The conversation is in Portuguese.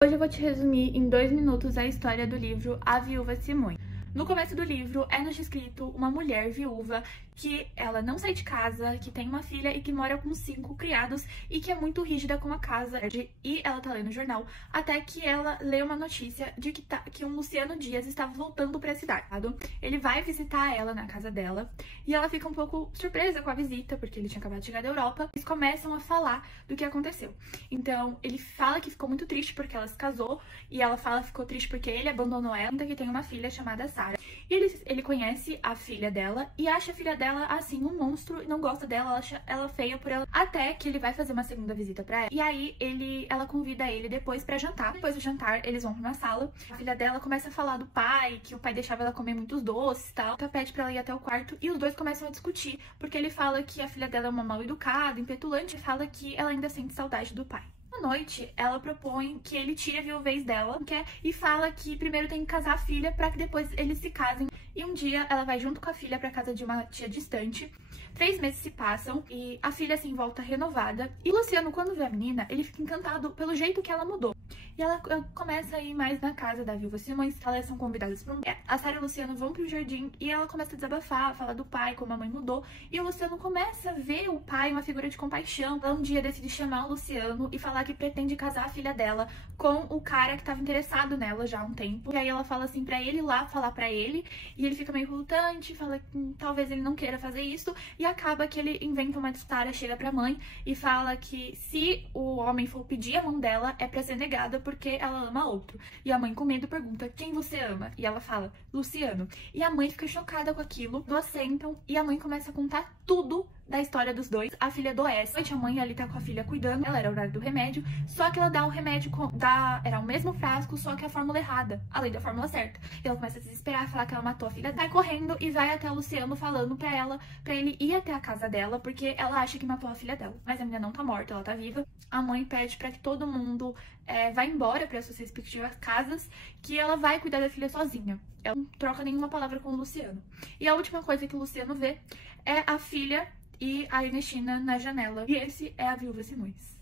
Hoje eu vou te resumir em 2 minutos a história do livro A Viúva Simões. No começo do livro é nos descrito uma mulher viúva que ela não sai de casa, que tem uma filha e que mora com 5 criados e que é muito rígida com a casa. E ela tá lendo o jornal até que ela lê uma notícia de que um Luciano Dias estava voltando pra cidade. Ele vai visitar ela na casa dela e ela fica um pouco surpresa com a visita, porque ele tinha acabado de chegar da Europa. Eles começam a falar do que aconteceu. Então ele fala que ficou muito triste porque ela se casou e ela fala que ficou triste porque ele abandonou ela, que tem uma filha chamada Sara. E ele conhece a filha dela e acha a filha dela, assim, um monstro, e não gosta dela, acha ela feia por ela. Até que ele vai fazer uma segunda visita pra ela. E aí ela convida ele depois pra jantar. Depois do jantar, eles vão pra uma sala. A filha dela começa a falar do pai, que o pai deixava ela comer muitos doces e tal. Ela pede pra ela ir até o quarto e os dois começam a discutir, porque ele fala que a filha dela é uma mal educada, impetulante, e fala que ela ainda sente saudade do pai. À noite, ela propõe que ele tire a viuvez dela, e fala que primeiro tem que casar a filha pra que depois eles se casem. E um dia ela vai junto com a filha pra casa de uma tia distante. 3 meses se passam e a filha assim volta renovada. E Luciano, quando vê a menina, ele fica encantado pelo jeito que ela mudou. E ela começa a ir mais na casa da viúva Simões. Elas são convidadas para a Sara e o Luciano vão pro jardim e ela começa a desabafar, fala do pai, como a mãe mudou. E o Luciano começa a ver o pai uma figura de compaixão. Ela um dia decide chamar o Luciano e falar que pretende casar a filha dela com o cara que estava interessado nela já há um tempo. E aí ela fala assim pra ele ir lá falar pra ele. E ele fica meio relutante, fala que talvez ele não queira fazer isso. E acaba que ele inventa uma história, chega pra mãe e fala que se o homem for pedir a mão dela, é pra ser negada porque ela ama outro. E a mãe, com medo, pergunta: quem você ama? E ela fala: Luciano. E a mãe fica chocada com aquilo, assentam e a mãe começa a contar tudo da história dos dois. A filha adoece, a mãe ali tá com a filha cuidando, ela era o horário do remédio, só que ela dá o remédio, era o mesmo frasco, só que a fórmula errada, além da fórmula certa. E ela começa a se desesperar, falar que ela matou a filha, vai correndo e vai até o Luciano falando pra ele ir até a casa dela, porque ela acha que matou a filha dela. Mas a menina não tá morta, ela tá viva. A mãe pede pra que todo mundo vá embora para suas respectivas casas, que ela vai cuidar da filha sozinha. Ela não troca nenhuma palavra com o Luciano. E a última coisa que o Luciano vê é a filha e a Ernestina na janela. E esse é a Viúva Simões.